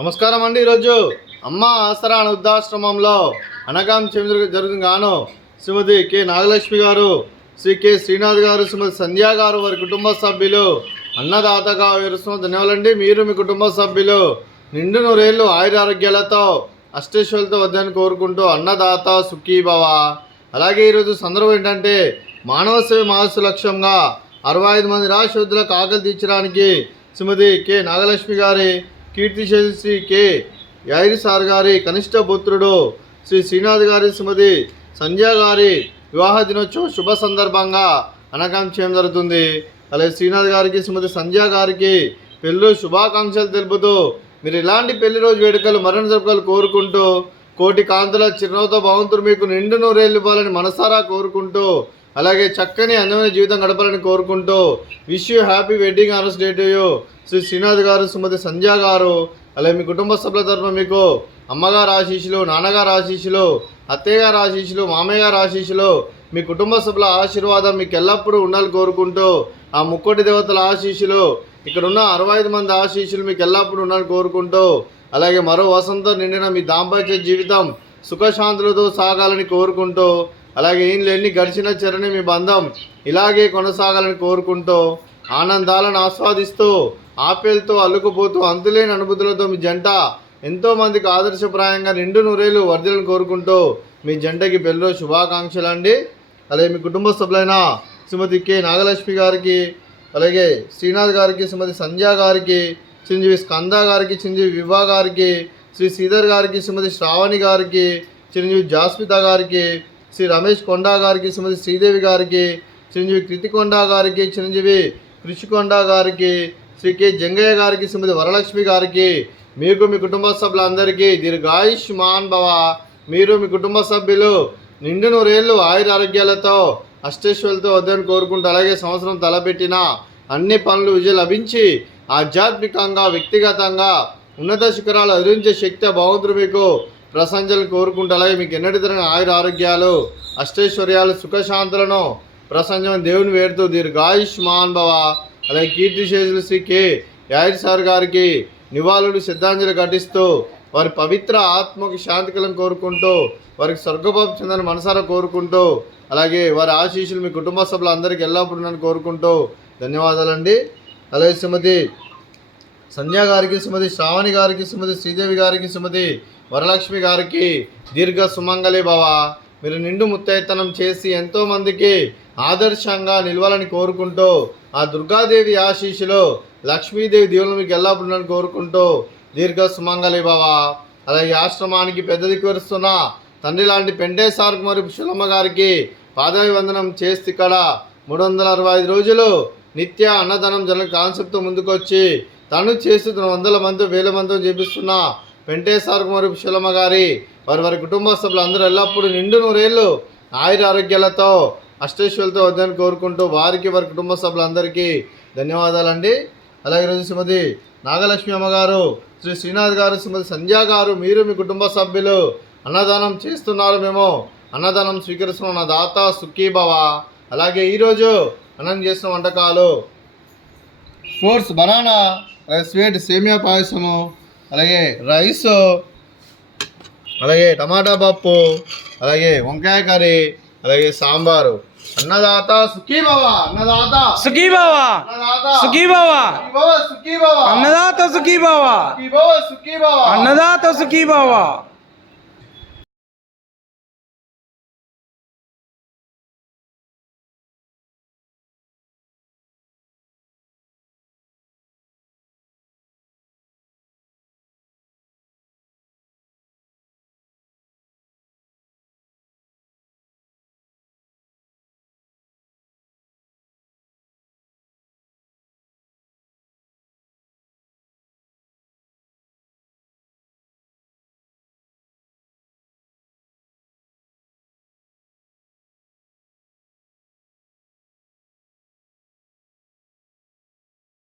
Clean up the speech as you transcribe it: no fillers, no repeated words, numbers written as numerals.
నమస్కారం అండి. ఈరోజు అమ్మ ఆసరా వృద్ధాశ్రమంలో అనగాం జరుగుతుంది గాను శ్రీమతి కె నాగలక్ష్మి గారు, శ్రీ కె శ్రీనాథ్ గారు, శ్రీమతి సంధ్యా గారు వారి కుటుంబ సభ్యులు అన్నదాతగా వివరిస్తున్న ధన్యవాదాలండి. మీరు మీ కుటుంబ సభ్యులు నిండు నూరేళ్ళు ఆయురారోగ్యాలతో అష్టైశ్వర్యాలతో వద్దని కోరుకుంటూ అన్నదాత సుఖీభవ. అలాగే ఈరోజు సందర్భం ఏంటంటే మానవ సేవ మహస్సు లక్ష్యంగా 65 మంది రాష్ట్రలకు ఆకలి తీర్చడానికి శ్రీమతి కె నాగలక్ష్మి గారి కీర్తిశేషి శ్రీ కె యాయిరి సార్ గారి కనిష్ట పుత్రుడు శ్రీ శ్రీనాథ్ గారి శ్రీమతి సంధ్యా గారి వివాహ దినోత్సవం శుభ సందర్భంగా అనగాం చేయడం జరుగుతుంది. అలాగే శ్రీనాథ్ గారికి శ్రీమతి సంధ్యా గారికి పెళ్ళి శుభాకాంక్షలు తెలుపుతూ మీరు ఇలాంటి పెళ్లి రోజు వేడుకలు మరణ జరుపుకలు కోరుకుంటూ కోటి కాంతుల చిరునవ్వుతో భగవంతుడు మీకు నిండు నూరేళ్ళు ఇవ్వాలని మనసారా కోరుకుంటూ అలాగే చక్కని అందమైన జీవితం గడపాలని కోరుకుంటూ wish you happy wedding anniversary to you Shri Srinath garu, Srimati సంధ్యా గారు. అలాగే మీ కుటుంబ సభ్యుల తరఫున మీకు అమ్మగారు ఆశీస్సులు, నాన్నగారు ఆశీస్సులు, అత్తయ్య గారు ఆశీస్సులు, మామయ్య గారు ఆశీస్సులు, మీ కుటుంబ సభ్యుల ఆశీర్వాదం మీకు ఎల్లప్పుడూ ఉండాలని కోరుకుంటూ ఆ ముక్కోటి దేవతల ఆశీస్సులు, ఇక్కడ ఉన్న 65 మంది ఆశీస్సులు మీకు ఎల్లప్పుడూ ఉండాలని కోరుకుంటూ అలాగే మరో వసంతం నిండిన మీ దాంపత్య జీవితం సుఖశాంతులతో సాగాలని కోరుకుంటూ అలాగే ఏం లేని గడిచిన చరణి మీ బంధం ఇలాగే కొనసాగాలని కోరుకుంటూ ఆనందాలను ఆస్వాదిస్తూ ఆప్యాయలతో అల్లుకుపోతూ అంతులేని అనుభూతులతో మీ జంట ఎంతోమందికి ఆదర్శప్రాయంగా నిండు నూరేళ్ళు వర్ధలను కోరుకుంటూ మీ జంటకి పెళ్ళిలో శుభాకాంక్షలు అండి. అలాగే మీ కుటుంబ సభ్యులైన శ్రీమతి కె నాగలక్ష్మి గారికి, అలాగే శ్రీనాథ్ గారికి, శ్రీమతి సంధ్యా గారికి, చిరంజీవి స్కంద గారికి, చిరంజీవి విభా గారికి, శ్రీ శ్రీధర్ గారికి, శ్రీమతి శ్రావణి గారికి, చిరంజీవి జాస్మిత గారికి, శ్రీ రమేష్ కొండా గారికి, శ్రీమతి శ్రీదేవి గారికి, చిరంజీవి కృతికొండ గారికి, చిరంజీవి కృషికొండ గారికి, శ్రీ కె జంగయ్య గారికి, శ్రీమతి వరలక్ష్మి గారికి, మీకు మీ కుటుంబ సభ్యులందరికీ దీర్ఘాయుష్మాన్ భవ. మీరు మీ కుటుంబ సభ్యులు నిండు నూరేళ్ళు ఆయురారోగ్యాలతో అష్టైశ్వర్యాలతో వద్దని కోరుకుంటూ అలాగే సంవత్సరం తలపెట్టిన అన్ని పనులు విజయం లభించి ఆధ్యాత్మికంగా వ్యక్తిగతంగా ఉన్నత శిఖరాలు అధిరించే శక్తి భగవంతుడు మీకు ప్రశంసలు కోరుకుంటూ అలాగే మీకు ఎన్నటి తరగని ఆయుర ఆరోగ్యాలు అష్టైశ్వర్యాలు సుఖశాంతులను ప్రశంసమైన దేవుని వేడుతూ దీర్ఘాయుష్మాన్ భవ. అలాగే కీర్తిశేషులు శ్రీ కె యాయిరి సార్ గారికి నివాళులు శ్రద్ధాంజలి ఘటిస్తూ వారి పవిత్ర ఆత్మకు శాంతికలను కోరుకుంటూ వారికి స్వర్గపాపం చెందని మనసారా కోరుకుంటూ అలాగే వారి ఆశీస్సులు మీ కుటుంబ సభ్యులందరికీ ఎల్లప్పుడూ నన్ను కోరుకుంటూ ధన్యవాదాలండి. అలాగే శ్రీమతి సంధ్యా గారికి, శ్రీమతి శ్రావణి గారికి, శ్రీమతి శ్రీదేవి గారికి, శ్రీమతి వరలక్ష్మి గారికి దీర్ఘ సుమంగళి భవ. మీరు నిండు ముత్తైతనం చేసి ఎంతోమందికి ఆదర్శంగా నిలవాలని కోరుకుంటూ ఆ దుర్గాదేవి ఆశీస్సులు లక్ష్మీదేవి దేవులు మీకు ఎల్లప్పుడూ కోరుకుంటూ దీర్ఘ సుమంగళి భవ. అలాగే ఆశ్రమానికి పెద్ద దిక్కు వరుస్తున్న తండ్రి లాంటి పెంటే సార్కు మరియు పుష్పలమ్మ గారికి పాదాభివందనం చేస్తే ఇక్కడ 365 రోజులు నిత్య అన్నదానం జన కాన్సెప్ట్తో ముందుకొచ్చి తను చేస్తున్న 100 మంది 1000 మందితో చేపిస్తున్న పెంటే సార్కు మరియు పుష్పలమ్మ గారి వారి కుటుంబ సభ్యులు అందరూ ఎల్లప్పుడూ నిండు నూరేళ్ళు ఆయుర ఆరోగ్యాలతో అష్టైశ్వర్యాలతో వద్దని కోరుకుంటూ వారికి వారి కుటుంబ సభ్యులందరికీ ధన్యవాదాలండి. అలాగే ఈరోజు శ్రీమతి నాగలక్ష్మి అమ్మగారు, శ్రీ శ్రీనాథ్ గారు, శ్రీమతి సంధ్యా గారు, మీరు మీ కుటుంబ సభ్యులు అన్నదానం చేస్తున్నారు, మేము అన్నదానం స్వీకరిస్తున్న దాత సుఖీభవ. అలాగే ఈరోజు అన్నం చేసిన వంటకాలు ఫ్రూట్స్ బనానా, అలాగే స్వీట్ సేమియా పాయసము, అలాగే రైస్, అలాగే టమాటా పప్పు, అలాగే వంకాయ కర్రీ, అలాగే సాంబారు. అన్నదాత సుఖీభవ, అన్నదాత సుఖీభవ, సుఖీభవ, సుఖీభవ, అన్నదాత సుఖీభవ, సుఖీభవ, అన్నదాత సుఖీభవ.